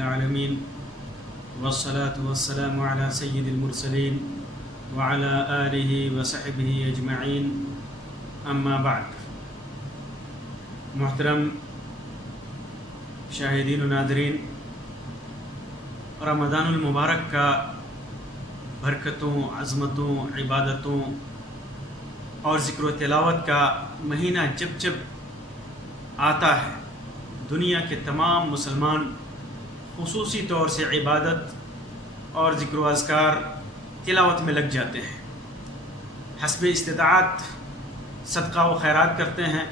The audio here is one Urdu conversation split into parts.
العالمين والصلاة والسلام على سيد المرسلين وعلى آله وصحبه أجمعين أما بعد. محترم شاہدین و ناظرین، رمضان المبارک کا برکتوں، عظمتوں، عبادتوں اور ذکر و تلاوت کا مہینہ جب جب آتا ہے، دنیا کے تمام مسلمان خصوصی طور سے عبادت اور ذکر و اذکار تلاوت میں لگ جاتے ہیں، حسب استطاعت صدقہ و خیرات کرتے ہیں،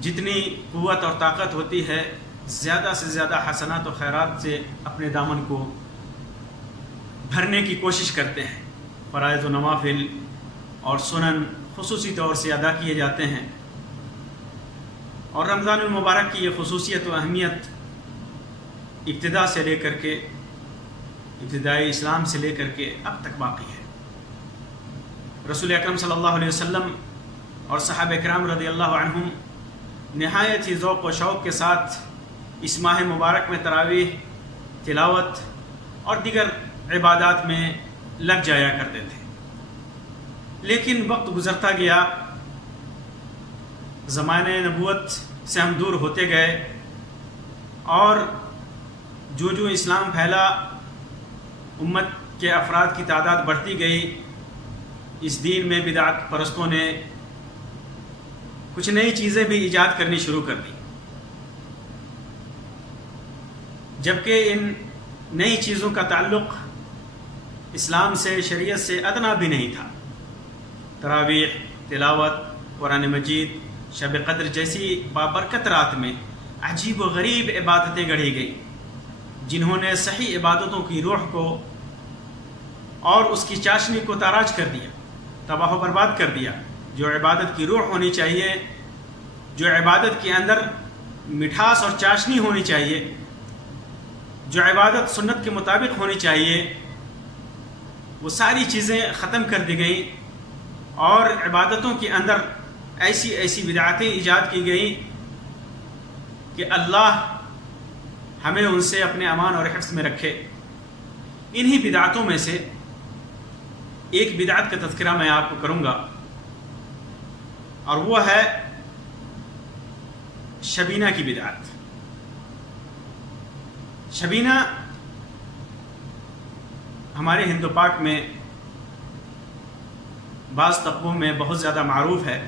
جتنی قوت اور طاقت ہوتی ہے زیادہ سے زیادہ حسنات و خیرات سے اپنے دامن کو بھرنے کی کوشش کرتے ہیں، فرائض و نوافل اور سنن خصوصی طور سے ادا کیے جاتے ہیں، اور رمضان المبارک کی یہ خصوصیت و اہمیت ابتدا سے لے کر کے ابتدائی اسلام سے لے کر کے اب تک باقی ہے۔ رسول اکرم صلی اللہ علیہ وسلم اور صحابہ کرام رضی اللہ عنہم نہایت ہی ذوق و شوق کے ساتھ اس ماہ مبارک میں تراویح، تلاوت اور دیگر عبادات میں لگ جایا کرتے تھے، لیکن وقت گزرتا گیا، زمانۂ نبوت سے ہم دور ہوتے گئے، اور جو جو اسلام پھیلا، امت کے افراد کی تعداد بڑھتی گئی، اس دین میں بدعت پرستوں نے کچھ نئی چیزیں بھی ایجاد کرنی شروع کر دی، جبکہ ان نئی چیزوں کا تعلق اسلام سے، شریعت سے ادنا بھی نہیں تھا۔ تراویح، تلاوت، قرآن مجید، شب قدر جیسی بابرکت رات میں عجیب و غریب عبادتیں گڑھی گئی، جنہوں نے صحیح عبادتوں کی روح کو اور اس کی چاشنی کو تاراج کر دیا، تباہ و برباد کر دیا۔ جو عبادت کی روح ہونی چاہیے، جو عبادت کے اندر مٹھاس اور چاشنی ہونی چاہیے، جو عبادت سنت کے مطابق ہونی چاہیے، وہ ساری چیزیں ختم کر دی گئیں، اور عبادتوں کے اندر ایسی ایسی بدعتیں ایجاد کی گئیں کہ اللہ ہمیں ان سے اپنے امان اور حفظ میں رکھے۔ انہی بدعتوں میں سے ایک بدعت کا تذکرہ میں آپ کو کروں گا، اور وہ ہے شبینہ کی بدعت۔ شبینہ ہمارے ہند و پاک میں بعض طبقوں میں بہت زیادہ معروف ہے۔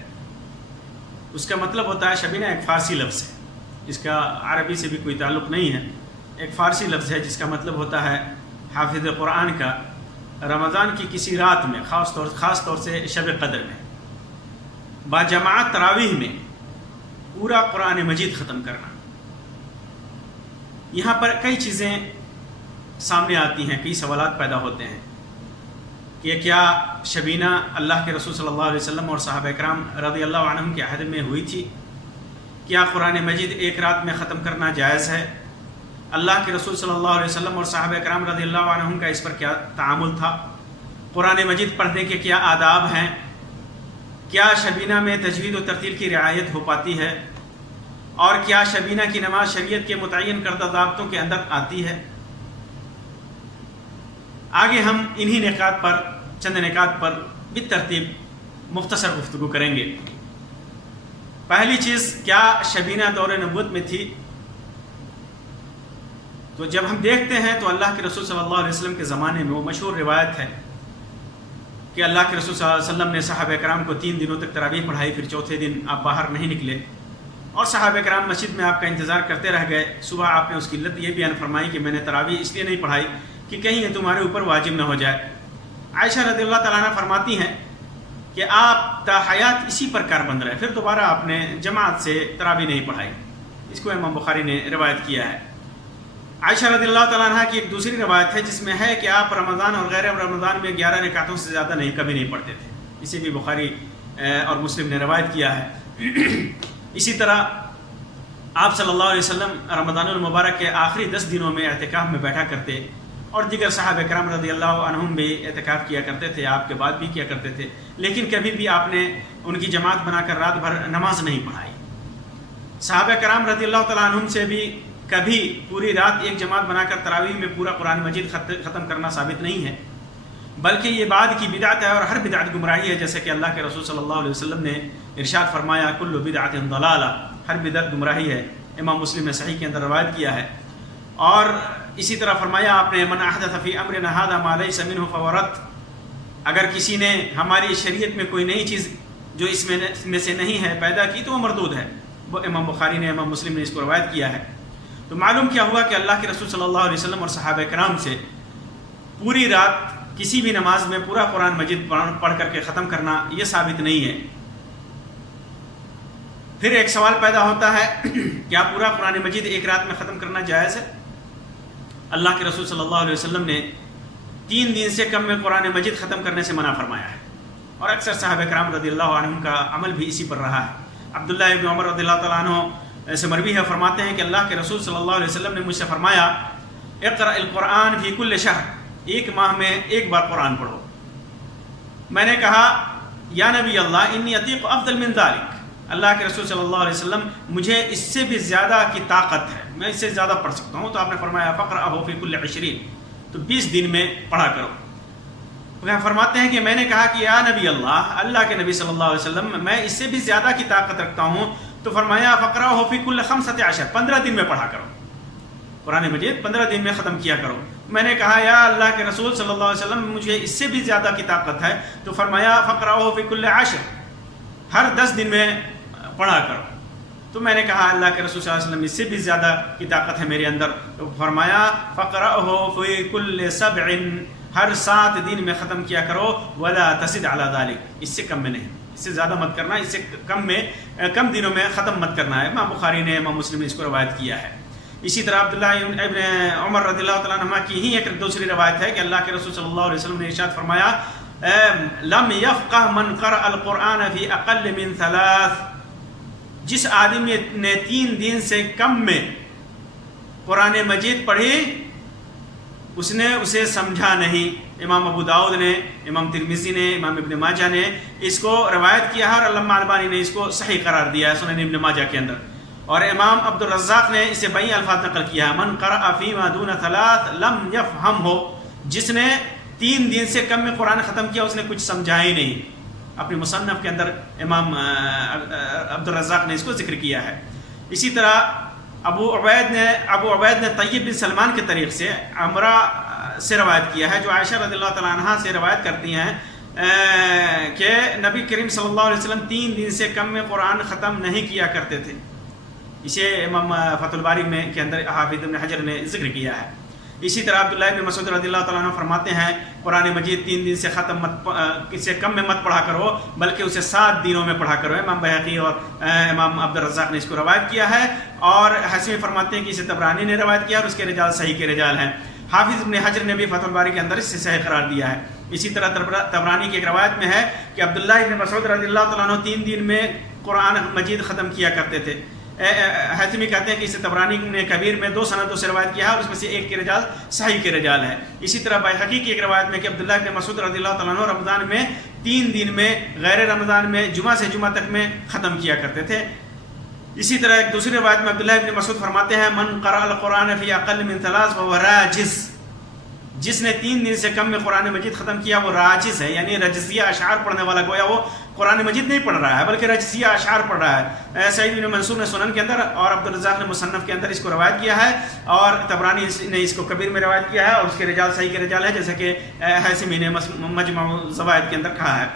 اس کا مطلب ہوتا ہے، شبینہ ایک فارسی لفظ ہے، اس کا عربی سے بھی کوئی تعلق نہیں ہے، ایک فارسی لفظ ہے جس کا مطلب ہوتا ہے حافظ قرآن کا رمضان کی کسی رات میں، خاص طور سے شب قدر میں باجماعت تراویح میں پورا قرآن مجید ختم کرنا۔ یہاں پر کئی چیزیں سامنے آتی ہیں، کئی سوالات پیدا ہوتے ہیں کہ کیا شبینہ اللہ کے رسول صلی اللہ علیہ وسلم اور صحابہ کرام رضی اللہ عنہم کے عہد میں ہوئی تھی؟ کیا قرآن مجید ایک رات میں ختم کرنا جائز ہے؟ اللہ کے رسول صلی اللہ علیہ وسلم اور صحابہ کرام رضی اللہ عنہم کا اس پر کیا تعامل تھا؟ قرآن مجید پڑھنے کے کیا آداب ہیں؟ کیا شبینہ میں تجوید و ترتیل کی رعایت ہو پاتی ہے؟ اور کیا شبینہ کی نماز شریعت کے متعین کردہ ضابطوں کے اندر آتی ہے؟ آگے ہم انہی نکات پر، چند نکات پر بالترتیب مختصر گفتگو کریں گے۔ پہلی چیز، کیا شبینہ دور نبوت میں تھی؟ تو جب ہم دیکھتے ہیں تو اللہ کے رسول صلی اللہ علیہ وسلم کے زمانے میں وہ مشہور روایت ہے کہ اللہ کے رسول صلی اللہ علیہ وسلم نے صحابہ کرام کو 3 دنوں تک تراویح پڑھائی، پھر چوتھے دن آپ باہر نہیں نکلے، اور صحابہ کرام مسجد میں آپ کا انتظار کرتے رہ گئے۔ صبح آپ نے اس کی علت یہ بیان فرمائی کہ میں نے تراویح اس لیے نہیں پڑھائی کہ کہیں یہ تمہارے اوپر واجب نہ ہو جائے۔ عائشہ رضی اللہ تعالیٰ عنہ فرماتی ہیں کہ آپ تا حیات اسی پر کاربند رہے، پھر دوبارہ آپ نے جماعت سے تراویح نہیں پڑھائی۔ اس کو امام بخاری نے روایت کیا ہے۔ عائشہ رضی اللہ تعالیٰ عنہ کی ایک دوسری روایت ہے جس میں ہے کہ آپ رمضان اور غیر رمضان میں 11 رکعتوں سے زیادہ کبھی نہیں پڑھتے تھے۔ اسے بھی بخاری اور مسلم نے روایت کیا ہے۔ اسی طرح آپ صلی اللہ علیہ وسلم رمضان المبارک کے آخری 10 دنوں میں اعتکاف میں بیٹھا کرتے، اور دیگر صحابہ کرام رضی اللہ عنہم بھی اعتکاف کیا کرتے تھے، آپ کے بعد بھی کیا کرتے تھے، لیکن کبھی بھی آپ نے ان کی جماعت بنا کر رات بھر نماز نہیں پڑھائی۔ صحابہ کرام رضی اللہ تعالیٰ عنہم سے بھی کبھی پوری رات ایک جماعت بنا کر تراویح میں پورا قرآن مجید ختم کرنا ثابت نہیں ہے، بلکہ یہ بعد کی بدعت ہے اور ہر بدعت گمراہی ہے، جیسے کہ اللہ کے رسول صلی اللہ علیہ وسلم نے ارشاد فرمایا کل بدعت ضلالہ، ہر بدعت گمراہی ہے۔ امام مسلم نے صحیح کے اندر روایت کیا ہے۔ اور اسی طرح فرمایا آپ نے من احدث فی امرنا ھذا ما لیس منہ فہو رد، اگر کسی نے ہماری شریعت میں کوئی نئی چیز جو اس میں سے نہیں ہے پیدا کی تو وہ مردود ہے۔ وہ امام بخاری نے، امام مسلم نے اس کو روایت کیا ہے۔ تو معلوم کیا ہوا کہ اللہ کے رسول صلی اللہ علیہ وسلم اور صحابہ کرام سے پوری رات کسی بھی نماز میں پورا قرآن مجید پڑھ کر کے ختم کرنا یہ ثابت نہیں ہے۔ پھر ایک سوال پیدا ہوتا ہے کیا پورا قرآن مجید ایک رات میں ختم کرنا جائز ہے؟ اللہ کے رسول صلی اللہ علیہ وسلم نے 3 دن سے کم میں قرآن مجید ختم کرنے سے منع فرمایا ہے، اور اکثر صحابہ کرام رضی اللہ عنہم کا عمل بھی اسی پر رہا ہے۔ عبداللہ ابن عمر رضی اللہ تعالیٰ عنہ سے مروی ہے، فرماتے ہیں کہ اللہ کے رسول صلی اللہ علیہ وسلم نے مجھ سے فرمایا اقرأ القرآن فی کل شہر، ایک ماہ میں ایک بار قرآن پڑھو۔ میں نے کہا یا نبی اللہ انی اطیق افضل من ذلک، اللہ کے رسول صلی اللہ علیہ وسلم مجھے اس سے بھی زیادہ کی طاقت ہے، میں اس سے زیادہ پڑھ سکتا ہوں۔ تو آپ نے فرمایا فقرأہ فی کل 20، تو 20 دن میں پڑھا کرو۔ فرماتے ہیں کہ میں نے کہا کہ یا نبی اللہ کے نبی صلی اللہ علیہ وسلم میں اس سے بھی زیادہ کی طاقت رکھتا ہوں، تو فرمایا فقرأہ فی کل 15، 15 دن میں پڑھا کرو، قرآن مجید 15 دن میں ختم کیا کرو۔ میں نے کہا یا اللہ کے رسول صلی اللہ علیہ وسلم مجھے اس سے بھی زیادہ کی طاقت ہے، تو فرمایا فقرأہ فی کل 10، ہر 10 دن میں پڑھا کرو۔ تو میں نے کہا اللہ کے رسول صلی اللہ علیہ وسلم اس سے بھی زیادہ کی طاقت ہے میرے اندر، تو فرمایا فقرأہ فی کل 7، ہر 7 دن میں ختم کیا کرو، ولا تزد علی ذلک، اس سے کم میں نہیں، اس سے زیادہ مت کرنا، اس سے کم دنوں میں ختم مت کرنا ہے۔ امام بخاری نے، امام مسلم نے اس کو روایت کیا ہے۔ اسی طرح عبداللہ ابن عمر رضی اللہ تعالیٰ عنہ کی ہی ایک دوسری روایت ہے کہ اللہ کے رسول صلی اللہ علیہ وسلم نے ارشاد فرمایا لم یفقہ من قرأ القرآن فی اقل من 3، جس آدمی نے 3 دن سے کم میں قرآن مجید پڑھی اس نے اسے سمجھا نہیں۔ امام ابو داؤد نے، امام ترمذی نے، امام ابن ماجہ نے اس کو روایت کیا ہے، اور علامہ البانی نے اس کو صحیح قرار دیا ہے سنن ابن ماجہ کے اندر، اور امام عبد الرزاق نے اسے بئی الفاظ نقل کیا ہے من قرأ فیما دون 3 لم یفہمہ، جس نے 3 دن سے کم میں قرآن ختم کیا اس نے کچھ سمجھا ہی نہیں۔ اپنی مصنف کے اندر امام عبد الرزاق نے اس کو ذکر کیا ہے۔ اسی طرح ابو عبید نے طیب بن سلمان کے طریق سے عمرہ سے روایت کیا ہے، جو عائشہ رضی اللہ تعالیٰ عنہ سے روایت کرتی ہیں کہ نبی کریم صلی اللہ علیہ وسلم 3 دن سے کم میں قرآن ختم نہیں کیا کرتے تھے۔ اسے امام فتح الباری میں کے اندر حافظ ابن حجر نے ذکر کیا ہے۔ اسی طرح عبداللہ ابن مسعود رضی اللہ تعالیٰ عنہ فرماتے ہیں قرآن مجید 3 دن سے کم میں مت پڑھا کرو، بلکہ اسے 7 دنوں میں پڑھا کرو۔ امام بہقی اور امام عبد الرزاق نے اس کو روایت کیا ہے، اور حسین فرماتے ہیں کہ اسے طبرانی نے روایت کیا اور اس کے رجال صحیح کے رجال ہیں۔ حافظ ابن حجر نے بھی فتح الباری کے اندر اس سے صحیح قرار دیا ہے۔ اسی طرح طبرانی کی ایک روایت میں ہے کہ عبداللہ ابن مسعود رضی اللہ تعالیٰ عنہ 3 دن میں قرآن مجید ختم کیا کرتے تھے۔ حاتمی کہتے ہیں کہ اسے طبرانی نے کبیر میں 2 سندوں سے روایت کیا ہے، اور اس میں سے ایک کے رجال صحیح کے رجال ہے۔ اسی طرح بحقی کی ایک روایت میں کہ عبداللہ ابن مسعود رضی اللہ تعالیٰ عنہ رمضان میں 3 دن میں، غیر رمضان میں جمعہ سے جمعہ تک میں ختم کیا کرتے تھے۔ اسی طرح ایک دوسری روایت میں عبداللہ ابن مسعود فرماتے ہیں من قرأ القرآن فی اقل من 3 فهو راجز، جس نے 3 دن سے کم میں قرآن مجید ختم کیا وہ راجز ہے، یعنی رجزیہ اشعار پڑھنے والا، گویا وہ قرآن مجید نہیں پڑھ رہا ہے بلکہ رجزیہ اشعار پڑھ رہا ہے۔ سعید بن منصور نے سنن کے اندر اور عبد الرزاق نے مصنف کے اندر اس کو روایت کیا ہے، اور طبرانی نے اس کو کبیر میں روایت کیا ہے، اور اس کے رجال صحیح کے رجال ہے، جیسا کہ حاتمی نے مجمع الزوائد کے اندر کہا ہے۔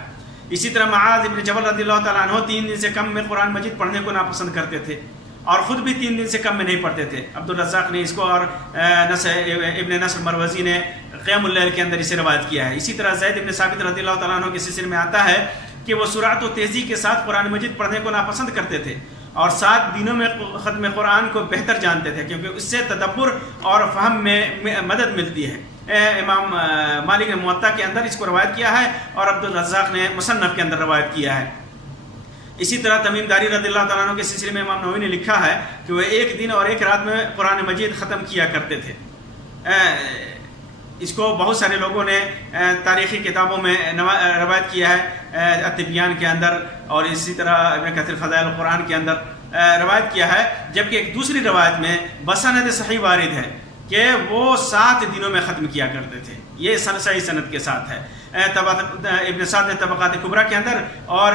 اسی طرح معاذ ابن جبل رضی اللہ تعالیٰ عنہ 3 دن سے کم میں قرآن مجید پڑھنے کو ناپسند کرتے تھے، اور خود بھی 3 دن سے کم میں نہیں پڑھتے تھے۔ عبد الرزاق نے اس کو، اور ابن نصر مروزی نے قیام اللیل کے اندر اسے روایت کیا ہے۔ اسی طرح زید ابن ثابت رضی اللہ تعالیٰ عنہ کے سلسلے میں آتا ہے کہ وہ سرعت و تیزی کے ساتھ قرآن مجید پڑھنے کو ناپسند کرتے تھے، اور 7 دنوں میں ختم قرآن کو بہتر جانتے تھے، کیونکہ اس سے تدبر اور فہم میں مدد ملتی ہے۔ امام مالک نے موطا کے اندر اس کو روایت کیا ہے، اور عبد الرزاق نے مصنف کے اندر روایت کیا ہے۔ اسی طرح تمیم داری رضی اللہ تعالیٰ عنہ کے سلسلے میں امام نووی نے لکھا ہے کہ وہ 1 دن اور 1 رات میں قرآن مجید ختم کیا کرتے تھے۔ اس کو بہت سارے لوگوں نے تاریخی کتابوں میں روایت کیا ہے، التبیان کے اندر، اور اسی طرح ابن کثیر فضائل القرآن کے اندر، روایت کیا ہے، جبکہ ایک دوسری روایت میں بسند صحیح وارد ہے کہ وہ 7 دنوں میں ختم کیا کرتے تھے. یہ صحیح سند کے ساتھ ہے. ابن سعد نے طبقات کبریٰ کے اندر اور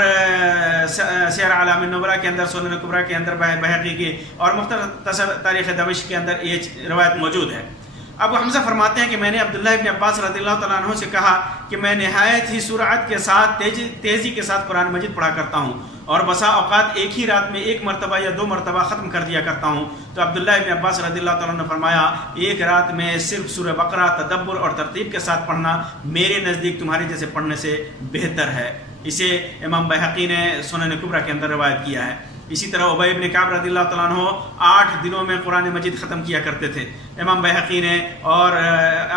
سیر اعلام النبلاء کے اندر، سنن کبریٰ کے اندر، بہقی کی اور مختصر تاریخ دمشق کے اندر یہ روایت موجود ہے. ابو حمزہ فرماتے ہیں کہ میں نے عبداللہ ابن عباس رضی اللہ تعالیٰ عنہ سے کہا کہ میں نہایت ہی سرعت کے ساتھ تیزی کے ساتھ قرآن مجید پڑھا کرتا ہوں اور بسا اوقات ایک ہی رات میں 1 مرتبہ یا 2 مرتبہ ختم کر دیا کرتا ہوں. تو عبداللہ ابن عباس رضی اللہ تعالیٰ عنہ نے فرمایا ایک رات میں صرف سورہ بقرہ تدبر اور ترتیب کے ساتھ پڑھنا میرے نزدیک تمہارے جیسے پڑھنے سے بہتر ہے. اسے امام بہقی نے سنن کبریٰ کے اندر روایت کیا ہے. اسی طرح ابی بن کعب رضی اللہ تعالیٰ عنہ 8 دنوں میں قرآن مجید ختم کیا کرتے تھے. امام بہقی نے اور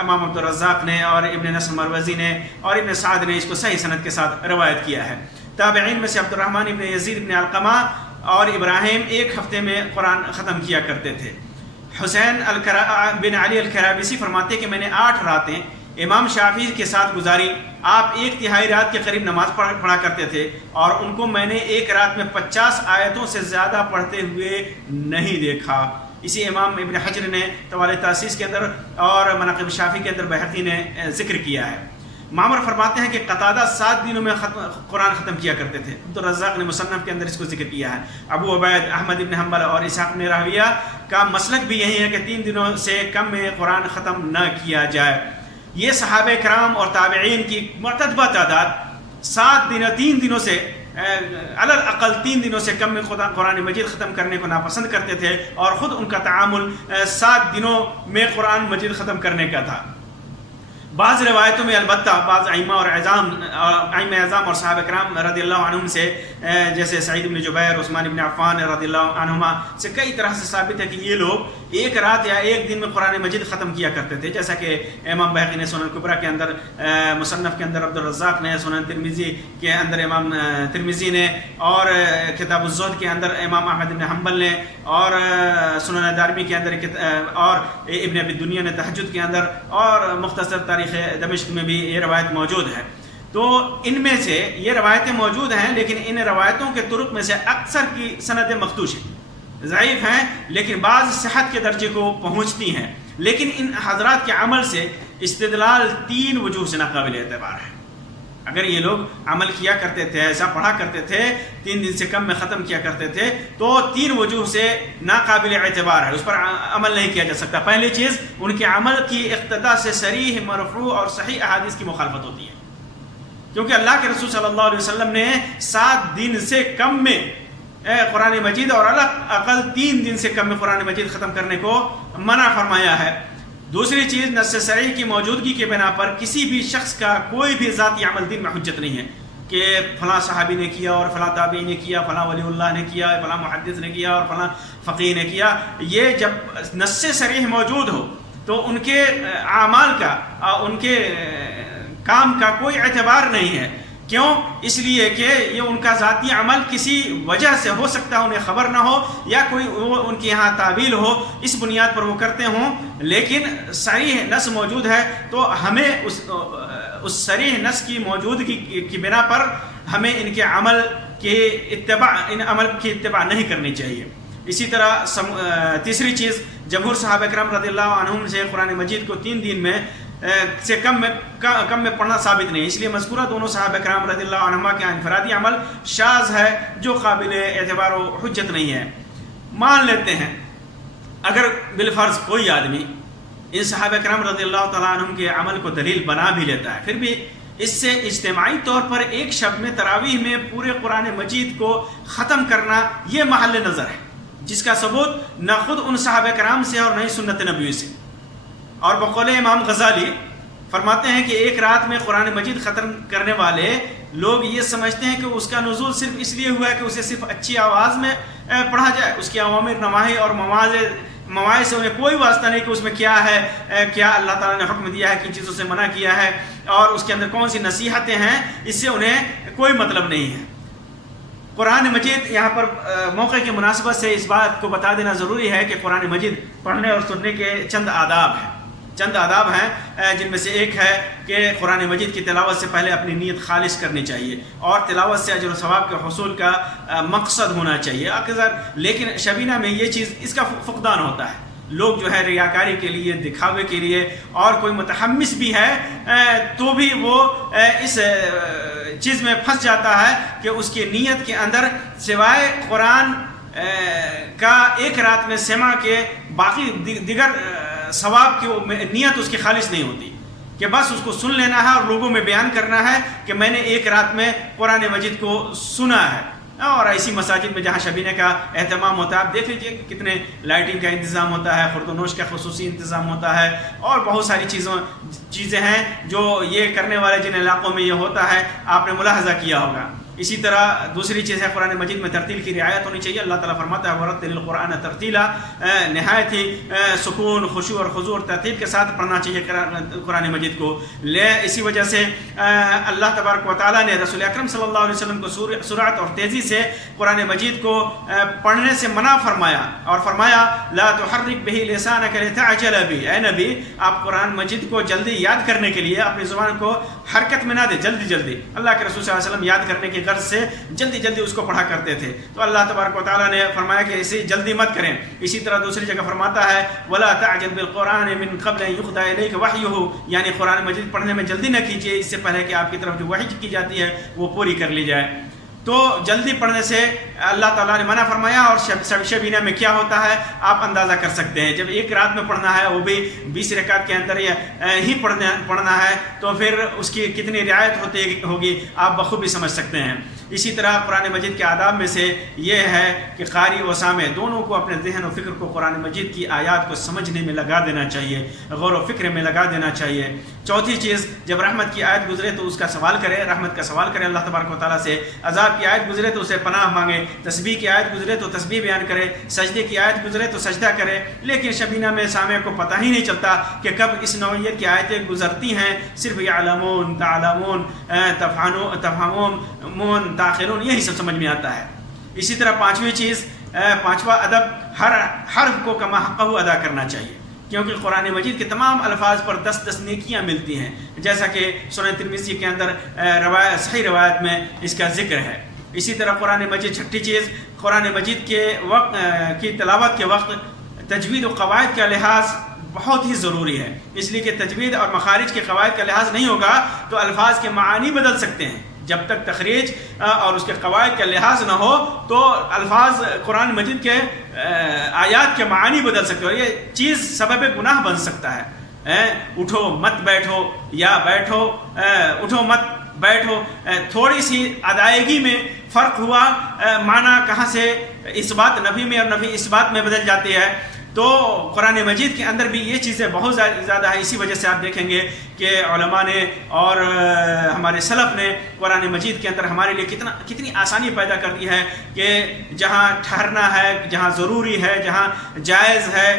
امام عبدالرزاق نے اور ابن نصر مروزی نے اور ابن سعد نے اس کو صحیح سند کے ساتھ روایت کیا ہے. تابعین میں سے عبد الرحمن ابن یزید ابن علقمہ اور ابراہیم 1 ہفتے میں قرآن ختم کیا کرتے تھے. حسین بن علی الکرابسی فرماتے کہ میں نے 8 راتیں امام شافعی کے ساتھ گزاری. آپ 1/3 رات کے قریب نماز پڑھا کرتے تھے اور ان کو میں نے ایک رات میں 50 آیتوں سے زیادہ پڑھتے ہوئے نہیں دیکھا. اسی امام ابن حجر نے طوال تاسیس کے اندر اور مناقب شافعی کے اندر بہقی نے ذکر کیا ہے. معمر فرماتے ہیں کہ قتادہ 7 دنوں میں قرآن ختم کیا کرتے تھے. عبدالرزاق نے مصنف کے اندر اس کو ذکر کیا ہے. ابو عبید، احمد ابن حنبل اور اسحاق بن راہویہ کا مسلک بھی یہی ہے کہ 3 دنوں سے کم میں قرآن ختم نہ کیا جائے. یہ صحابہ کرام اور تابعین کی مرتبہ تعداد 3 دنوں سے علی الاقل 3 دنوں سے کم میں قرآن مجید ختم کرنے کو ناپسند کرتے تھے اور خود ان کا تعامل 7 دنوں میں قرآن مجید ختم کرنے کا تھا. بعض روایتوں میں البتہ بعض ائمہ اعظام اور صحابہ کرام رضی اللہ عنہم سے جیسے سعید بن جبیر، عثمان بن عفان رضی اللہ عنہما سے کئی طرح سے ثابت ہے کہ یہ لوگ 1 رات یا 1 دن میں قرآن مجید ختم کیا کرتے تھے. جیسا کہ امام بہقی نے سنن کبریٰ کے اندر، مصنف کے اندر عبدالرزاق نے، سنن ترمذی کے اندر امام ترمذی نے اور کتاب الزہد کے اندر امام احمد بن حنبل نے اور سنن دارمی کے اندر اور ابن ابی دنیا نے تہجد کے اندر اور مختصر تاریخ دمشق میں بھی یہ روایت موجود ہے. تو ان میں سے یہ روایتیں موجود ہیں، لیکن ان روایتوں کے طرق میں سے اکثر کی سندیں مخدوش ہیں، ضعیف ہیں، لیکن بعض صحت کے درجے کو پہنچتی ہیں. لیکن ان حضرات کے عمل سے استدلال 3 وجوہ سے ناقابل اعتبار ہے. اگر یہ لوگ عمل کیا کرتے تھے، ایسا پڑھا کرتے تھے، 3 دن سے کم میں ختم کیا کرتے تھے، تو 3 وجوہ سے ناقابل اعتبار ہے، اس پر عمل نہیں کیا جا سکتا. پہلی چیز، ان کے عمل کی اقتدا سے صریح مرفوع اور صحیح احادیث کی مخالفت ہوتی ہے، کیونکہ اللہ کے رسول صلی اللہ علیہ وسلم نے 7 دن سے کم میں قرآن مجید اور اقل 3 دن سے کم میں قرآن مجید ختم کرنے کو منع فرمایا ہے. دوسری چیز، نص صریح کی موجودگی کے بنا پر کسی بھی شخص کا کوئی بھی ذاتی عمل دین میں حجت نہیں ہے کہ فلاں صحابی نے کیا اور فلاں تابعی نے کیا، فلاں ولی اللہ نے کیا، فلاں محدث نے کیا اور فلاں فقیہ نے کیا. یہ جب نص صریح موجود ہو تو ان کے اعمال کا، ان کے کام کا کوئی اعتبار نہیں ہے. کیوں؟ اس لیے کہ یہ ان کا ذاتی عمل کسی وجہ سے ہو سکتا ہے انہیں خبر نہ ہو یا کوئی ان کے یہاں تعویل ہو، اس بنیاد پر وہ کرتے ہوں. لیکن صریح نص موجود ہے تو ہمیں اس صریح نص کی موجودگی کی بنا پر ہمیں ان کے عمل کی اتباع نہیں کرنی چاہیے. اسی طرح تیسری چیز، جمہور صحابہ کرام رضی اللہ عنہم سے قرآن مجید کو 3 دن میں سے کم میں پڑھنا ثابت نہیں، اس لیے مذکورہ دونوں صحابہ کرام رضی اللہ عنہما کا انفرادی عمل شاذ ہے جو قابل اعتبار و حجت نہیں ہے. مان لیتے ہیں اگر بالفرض کوئی آدمی ان صحابہ کرام رضی اللہ تعالیٰ عنہم کے عمل کو دلیل بنا بھی لیتا ہے، پھر بھی اس سے اجتماعی طور پر ایک شب میں تراویح میں پورے قرآن مجید کو ختم کرنا یہ محل نظر ہے، جس کا ثبوت نہ خود ان صحابہ کرام سے اور نہ ہی سنت نبوی سے. اور بقول امام غزالی فرماتے ہیں کہ ایک رات میں قرآن مجید ختم کرنے والے لوگ یہ سمجھتے ہیں کہ اس کا نزول صرف اس لیے ہوا ہے کہ اسے صرف اچھی آواز میں پڑھا جائے، اس کی اوامر نواہی اور مواعظ سے انہیں کوئی واسطہ نہیں کہ اس میں کیا ہے، کیا اللہ تعالیٰ نے حکم دیا ہے، کن چیزوں سے منع کیا ہے اور اس کے اندر کون سی نصیحتیں ہیں، اس سے انہیں کوئی مطلب نہیں ہے. قرآن مجید، یہاں پر موقع کی مناسبت سے اس بات کو بتا دینا ضروری ہے کہ قرآن مجید پڑھنے اور سننے کے چند آداب ہیں. چند آداب ہیں جن میں سے ایک ہے کہ قرآن مجید کی تلاوت سے پہلے اپنی نیت خالص کرنی چاہیے اور تلاوت سے اجر و ثواب کے حصول کا مقصد ہونا چاہیے اکثر. لیکن شبینہ میں یہ چیز اس کا فقدان ہوتا ہے. لوگ جو ہے ریاکاری کے لیے دکھاوے کے لیے اور کوئی متحمس بھی ہے تو بھی وہ اس چیز میں پھنس جاتا ہے کہ اس کی نیت کے اندر سوائے قرآن کا ایک رات میں سماع کے باقی دیگر ثواب کی نیت اس کی خالص نہیں ہوتی کہ بس اس کو سن لینا ہے اور لوگوں میں بیان کرنا ہے کہ میں نے ایک رات میں قرآن مجید کو سنا ہے. اور ایسی مساجد میں جہاں شبینہ کا اہتمام ہوتا ہے آپ دیکھ لیجیے کتنے لائٹنگ کا انتظام ہوتا ہے, خورد و نوش کا خصوصی انتظام ہوتا ہے اور بہت ساری چیزیں ہیں جو یہ کرنے والے جن علاقوں میں یہ ہوتا ہے آپ نے ملاحظہ کیا ہوگا. اسی طرح دوسری چیز ہے قرآن مجید میں ترتیل کی رعایت ہونی چاہیے. اللہ تعالیٰ فرماتا ہے وَرَتِّلِ الْقُرْآنَ تَرْتِيلًا, نہایت ہی سکون, خشوع اور خضوع اور ترتیب کے ساتھ پڑھنا چاہیے قرآن مجید کو. اسی وجہ سے اللہ تبارک و تعالیٰ نے رسول اکرم صلی اللہ علیہ وسلم کو سرعت اور تیزی سے قرآن مجید کو پڑھنے سے منع فرمایا اور فرمایا لَا تُحَرِّكْ بِهِ لِسَانَكَ لِتَعْجَلَ بِهِ. اے نبی آپ قرآن مجید کو جلدی یاد کرنے کے لیے اپنی زبان کو حرکت میں نہ دے, جلدی. اللہ کے رسول صلی اللہ علیہ وسلم یاد کرنے کی غرض سے جلدی اس کو پڑھا کرتے تھے. تو اللہ تبارک و تعالیٰ نے فرمایا کہ اسے جلدی مت کریں. اسی طرح دوسری جگہ فرماتا ہے وَلَا تَعْجَلْ بِالْقُرْآنِ مِنْ قَبْلِ أَنْ يُقْضَى إِلَيْكَ وَحْيُهُ, یعنی قرآن مجید پڑھنے میں جلدی نہ کیجیے اس سے پہلے کہ آپ کی طرف جو وحی کی جاتی ہے وہ پوری کر لی جائے. تو جلدی پڑھنے سے اللہ تعالیٰ نے منع فرمایا. اور شبینہ میں کیا ہوتا ہے آپ اندازہ کر سکتے ہیں. جب ایک رات میں پڑھنا ہے وہ بھی 20 رکعت کے اندر ہی پڑھنا ہے تو پھر اس کی کتنی رعایت ہوگی آپ بخوبی سمجھ سکتے ہیں. اسی طرح قرآن مجید کے آداب میں سے یہ ہے کہ قاری و سامع دونوں کو اپنے ذہن و فکر کو قرآن مجید کی آیات کو سمجھنے میں لگا دینا چاہیے, غور و فکر میں لگا دینا چاہیے. چوتھی چیز, جب رحمت کی آیت گزرے تو اس کا سوال کرے, رحمت کا سوال کرے اللہ تبارک و تعالیٰ سے. عذاب کی آیت گزرے تو اسے پناہ مانگے. تسبیح کی آیت گزرے تو تسبیح بیان کرے. سجدے کی آیت گزرے تو سجدہ کرے. لیکن شبینہ میں سامع کو پتہ ہی نہیں چلتا کہ کب اس نوعیت کی آیتیں گزرتی ہیں. صرف یعلمون, تعلمون, تفہمون, تاخرون یہی سب سمجھ میں آتا ہے. اسی طرح پانچواں ادب ہر حرف کو کما حقہ ادا کرنا چاہیے کیونکہ قرآن مجید کے تمام الفاظ پر 10 نیکیاں ملتی ہیں جیسا کہ سنن ترمذی کے اندر صحیح روایت میں اس کا ذکر ہے. اسی طرح قرآن مجید, چھٹی چیز, قرآن مجید کے وقت کی تلاوت کے وقت تجوید و قواعد کا لحاظ بہت ہی ضروری ہے. اس لیے کہ تجوید اور مخارج کے قواعد کا لحاظ نہیں ہوگا تو الفاظ کے معانی بدل سکتے ہیں. جب تک تخریج اور اس کے قواعد کا لحاظ نہ ہو تو الفاظ قرآن مجید کے آیات کے معانی بدل سکتے ہیں اور یہ چیز سبب گناہ بن سکتا ہے. اٹھو مت بیٹھو یا بیٹھو اٹھو مت بیٹھو, تھوڑی سی ادائیگی میں فرق ہوا, معنی کہاں سے اثبات نفی میں اور نفی اثبات میں بدل جاتی ہے. تو قرآن مجید کے اندر بھی یہ چیزیں بہت زیادہ ہیں. اسی وجہ سے آپ دیکھیں گے کہ علماء نے اور ہمارے سلف نے قرآن مجید کے اندر ہمارے لیے کتنی آسانی پیدا کر دی ہے کہ جہاں ٹھہرنا ہے, جہاں ضروری ہے, جہاں جائز ہے,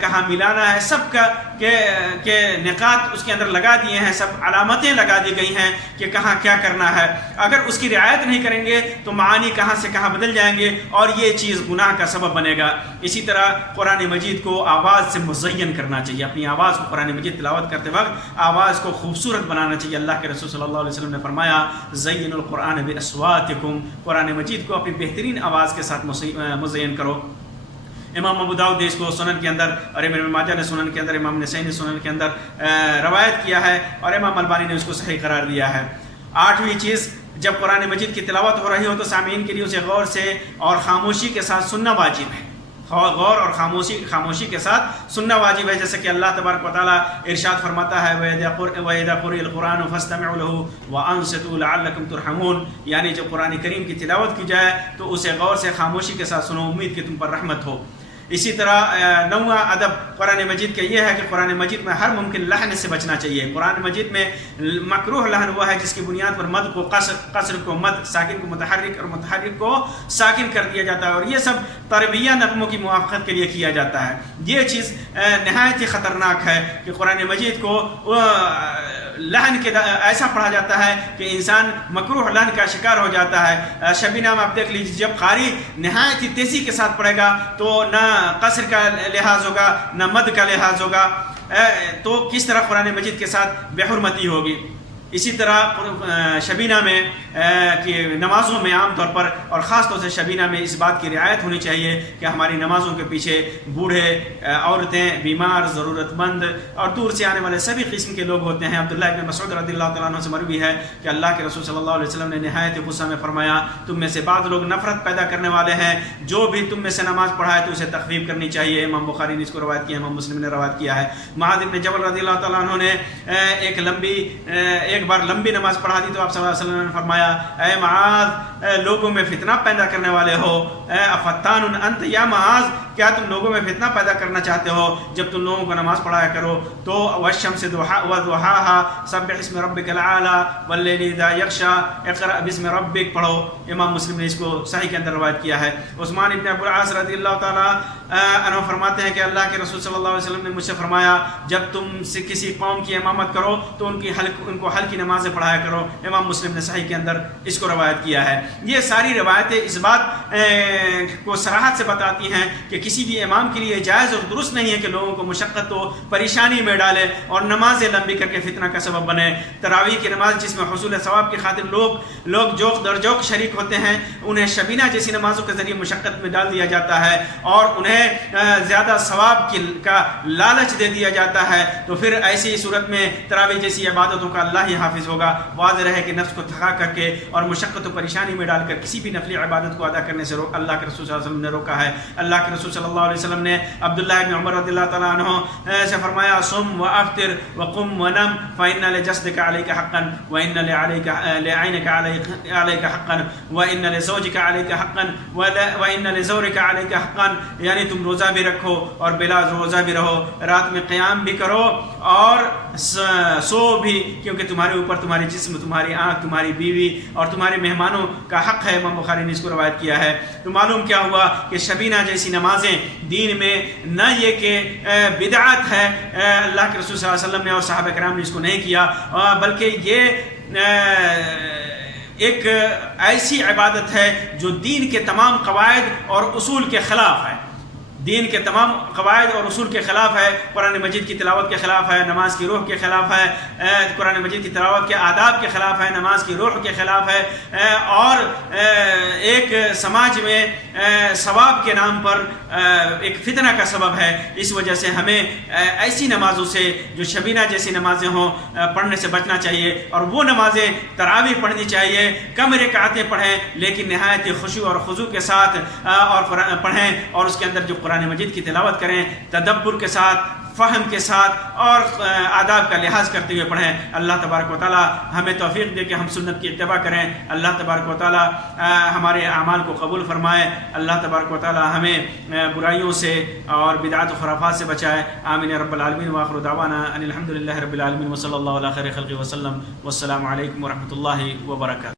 کہاں ملانا ہے, سب کا کہ نقاط اس کے اندر لگا دیے ہیں, سب علامتیں لگا دی گئی ہیں کہ کہاں کیا کرنا ہے. اگر اس کی رعایت نہیں کریں گے تو معانی کہاں سے کہاں بدل جائیں گے اور یہ چیز گناہ کا سبب بنے گا. اسی طرح قرآن مجید کو آواز سے مزین کرنا چاہیے. اپنی آواز کو قرآن مجید تلاوت کرتے وقت آواز کو خوبصورت بنانا چاہیے. اللہ کے رسول صلی اللہ علیہ وسلم نے فرمایا زین القرآن باصواتکم, قرآن مجید کو اپنی بہترین آواز کے ساتھ مزین کرو. امام ابو داؤد نے اس کو سنن کے اندر اور امام ماجہ نے سنن کے اندر, امام نسائی نے سنن کے اندر روایت کیا ہے اور امام البانی نے اس کو صحیح قرار دیا ہے. 8ویں چیز, جب قرآن مجید کی تلاوت ہو رہی ہو تو سامعین کے لیے اسے غور سے اور خاموشی کے ساتھ سننا واجب ہے. غور اور خاموشی کے ساتھ سننا واجب ہے. جیسے کہ اللہ تبارک و تعالیٰ ارشاد فرماتا ہے وَإِذَا قُرِئَ الْقُرْآنُ فَاسْتَمِعُوا لَهُ وَأَنصِتُوا لَعَلَّكُمْ تُرْحَمُونَ, یعنی جب قرآن کریم کی تلاوت کی جائے تو اسے غور سے خاموشی کے ساتھ سنو, امید کہ تم پر رحمت ہو. اسی طرح 9واں ادب قرآن مجید کا یہ ہے کہ قرآن مجید میں ہر ممکن لحن سے بچنا چاہیے. قرآن مجید میں مکروہ لحن وہ ہے جس کی بنیاد پر مد کو قصر کو مد, ساکن کو متحرک اور متحرک کو ساکن کر دیا جاتا ہے اور یہ سب تربیہ نغموں کی موافقت کے لیے کیا جاتا ہے. یہ چیز نہایت ہی خطرناک ہے کہ قرآن مجید کو لحن کے ایسا پڑھا جاتا ہے کہ انسان مکروہ لحن کا شکار ہو جاتا ہے. شبینہ میں آپ دیکھ لیجیے جب قاری نہایت ہی تیزی کے ساتھ پڑھے گا تو نہ قصر کا لحاظ ہوگا نہ مد کا لحاظ ہوگا. تو کس طرح قرآن مجید کے ساتھ بے حرمتی ہوگی. اسی طرح شبینہ میں کہ نمازوں میں عام طور پر اور خاص طور سے شبینہ میں اس بات کی رعایت ہونی چاہیے کہ ہماری نمازوں کے پیچھے بوڑھے، عورتیں، بیمار، ضرورت مند اور دور سے آنے والے سبھی قسم کے لوگ ہوتے ہیں. عبداللہ ابن مسعود رضی اللہ تعالیٰ عنہ سے مروی ہے کہ اللہ کے رسول صلی اللہ علیہ وسلم نے نہایت غصہ میں فرمایا، تم میں سے بعض لوگ نفرت پیدا کرنے والے ہیں، جو بھی تم میں سے نماز پڑھائے تو اسے تخفیف کرنی چاہیے. امام بخاری نے اس کو روایت کیا، امام مسلم نے روایت کیا ہے. معاذ بن جبل رضی اللہ تعالیٰ عنہ نے ایک بار لمبی نماز پڑھا دی تو آپ صلی اللہ علیہ وسلم نے فرمایا، اے معاذ لوگوں میں فتنہ پیدا کرنے والے ہو، افتان انت یا معاذ، کیا تم لوگوں میں فتنہ پیدا کرنا چاہتے ہو؟ جب تم لوگوں کو نماز پڑھایا کرو تو والشمس وضحاها سبح اسم ربک الاعلی واللیل اذا یغشی اقرأ باسم ربک پڑھو. امام مسلم نے اس کو صحیح کے اندر روایت کیا ہے. عثمان ابن ابو العاص رضی اللہ تعالیٰ عنہ فرماتے ہیں کہ اللہ کے رسول صلی اللہ علیہ وسلم نے مجھ سے فرمایا، جب تم سے کسی قوم کی امامت کرو تو ان کو ہلکی نمازیں پڑھایا کرو. امام مسلم نے صحیح کے اندر اس کو روایت کیا ہے. یہ ساری روایتیں اس بات کو صراحت سے بتاتی ہیں کہ کسی بھی امام کے لیے جائز اور درست نہیں ہے کہ لوگوں کو مشقت و پریشانی میں ڈالے اور نمازیں لمبی کر کے فتنہ کا سبب بنے. تراویح کی نماز جس میں حصول ثواب کی خاطر لوگ جوق در جوق شریک ہوتے ہیں، انہیں شبینہ جیسی نمازوں کے ذریعے مشقت میں ڈال دیا جاتا ہے اور انہیں زیادہ ثواب کا لالچ دے دیا جاتا ہے. تو پھر ایسی صورت میں تراویح جیسی عبادتوں کا اللہ ہی حافظ ہوگا. واضح ہے کہ نفس کو تھکا کر کے اور مشقت و پریشانی میں ڈال کر کسی بھی نفلی عبادت کو ادا کرنے سے اللہ کے رسول صلی اللہ علیہ وسلم نے روکا ہے. اللہ کے رسول صلی اللہ علیہ وسلم نے عبداللہ بن عمر رضی اللہ تعالیٰ عنہ سے فرمایا، صم وافطر وقم ونم فإن لجسدك عليك حقا وإن لعينك عليك حقا وإن لزوجك عليك حقا وإن لزورك عليك حقا. یعنی تم روزہ بھی رکھو اور بلا روزہ بھی رہو، رات میں قیام بھی کرو اور سو بھی، کیونکہ تمہارے اوپر تمہاری جسم، تمہاری آنکھ، تمہاری بیوی اور تمہارے مہمانوں کا حق ہے. امام بخاری نے اس کو روایت کیا ہے. تو معلوم کیا ہوا کہ شبینہ جیسی نمازیں دین میں نہ یہ کہ بدعت ہے، اللہ کے رسول صلی اللہ علیہ وسلم نے اور صحابہ کرام نے اس کو نہیں کیا، بلکہ یہ ایک ایسی عبادت ہے جو دین کے تمام قواعد اور اصول کے خلاف ہے. دین کے تمام قواعد اور اصول کے خلاف ہے، قرآن مجید کی تلاوت کے خلاف ہے، نماز کی روح کے خلاف ہے، قرآن مجید کی تلاوت کے آداب کے خلاف ہے، نماز کی روح کے خلاف ہے، اور ایک سماج میں ثواب کے نام پر ایک فتنہ کا سبب ہے. اس وجہ سے ہمیں ایسی نمازوں سے جو شبینہ جیسی نمازیں ہوں پڑھنے سے بچنا چاہیے، اور وہ نمازیں تراویح پڑھنی چاہیے، کم رکعتیں پڑھیں لیکن نہایت خشوع اور خضوع کے ساتھ اور پڑھیں، اور اس کے اندر جو قرآن مجید کی تلاوت کریں تدبر کے ساتھ، فہم کے ساتھ اور آداب کا لحاظ کرتے ہوئے پڑھیں. اللہ تبارک و تعالی ہمیں توفیق دے کہ ہم سنت کی اتباع کریں. اللہ تبارک و تعالی ہمارے اعمال کو قبول فرمائے. اللہ تبارک و تعالی ہمیں برائیوں سے اور بدعات و خرافات سے بچائے. آمین رب العالمین. وآخر دعوانا ان الحمد للہ رب العالمین وصلی اللہ علی خیر خلقہ وسلم. والسلام علیکم ورحمۃ اللہ وبرکاتہ.